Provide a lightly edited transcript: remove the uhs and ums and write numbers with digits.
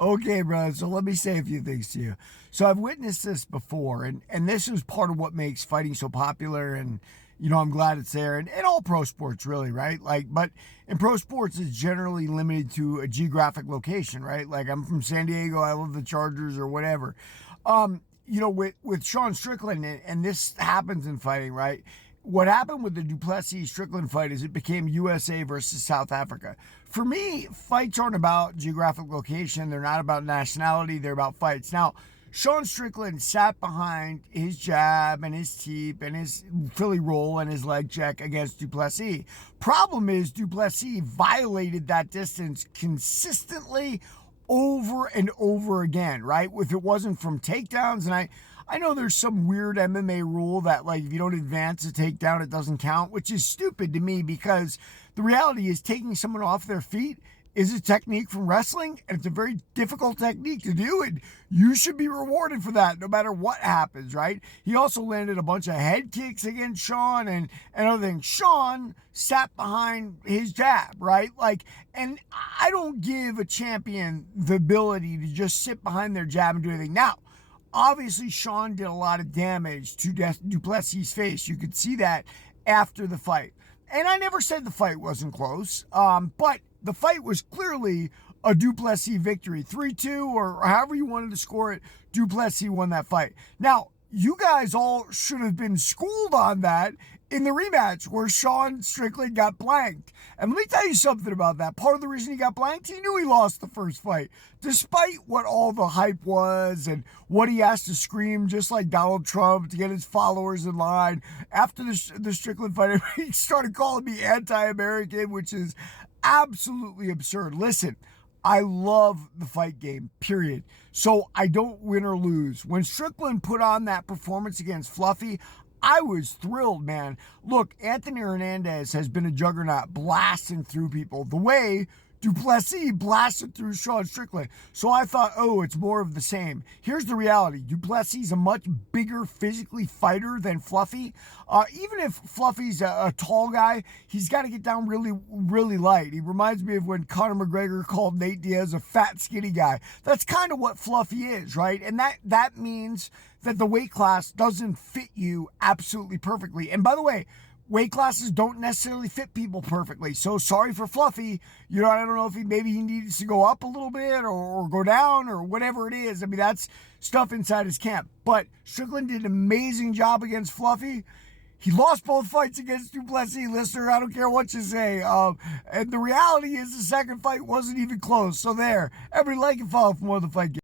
Okay, brother. So let me say a few things to you. So I've witnessed this before, and this is part of what makes fighting so popular. And I'm glad it's there, and all pro sports really, right? But in pro sports, it's generally limited to a geographic location, right? Like I'm from San Diego, I love the Chargers or whatever. With Sean Strickland, and this happens in fighting, right? What happened with the Duplessis Strickland fight is it became USA versus South Africa. For me, fights aren't about geographic location. They're not about nationality. They're about fights. Now, Sean Strickland sat behind his jab and his teep and his Philly roll and his leg check against Duplessis. Problem is, Duplessis violated that distance consistently over and over again, right? If it wasn't from takedowns, and I know there's some weird MMA rule that like if you don't advance a takedown, it doesn't count, which is stupid to me because the reality is taking someone off their feet is a technique from wrestling, and it's a very difficult technique to do, and you should be rewarded for that no matter what happens, right? He also landed a bunch of head kicks against Sean and other things. Sean sat behind his jab, right? And I don't give a champion the ability to just sit behind their jab and do anything. Now, obviously, Sean did a lot of damage to Duplessis' face. You could see that after the fight. And I never said the fight wasn't close, but the fight was clearly a Duplessis victory. 3-2 or however you wanted to score it, Duplessis won that fight. Now, you guys all should have been schooled on that in the rematch where Sean Strickland got blanked. And let me tell you something about that. Part of the reason he got blanked, he knew he lost the first fight. Despite what all the hype was and what he has to scream, just like Donald Trump, to get his followers in line. After the Strickland fight, he started calling me anti-American, which is absolutely absurd. Listen, I love the fight game, period. So I don't win or lose. When Strickland put on that performance against Fluffy, I was thrilled, man. Look, Anthony Hernandez has been a juggernaut blasting through people the way Duplessis blasted through Sean Strickland. So I thought, oh, it's more of the same. Here's the reality. Duplessis is a much bigger physically fighter than Fluffy. Even if Fluffy's a tall guy, he's got to get down really, really light. He reminds me of when Conor McGregor called Nate Diaz a fat, skinny guy. That's kind of what Fluffy is, right? And that means that the weight class doesn't fit you absolutely perfectly. And by the way, weight classes don't necessarily fit people perfectly. So sorry for Fluffy. I don't know if maybe he needs to go up a little bit or go down or whatever it is. I mean, that's stuff inside his camp. But Strickland did an amazing job against Fluffy. He lost both fights against Duplessis, listener. I don't care what you say. And the reality is the second fight wasn't even close. So there. Everybody like and follow for more of the fight game.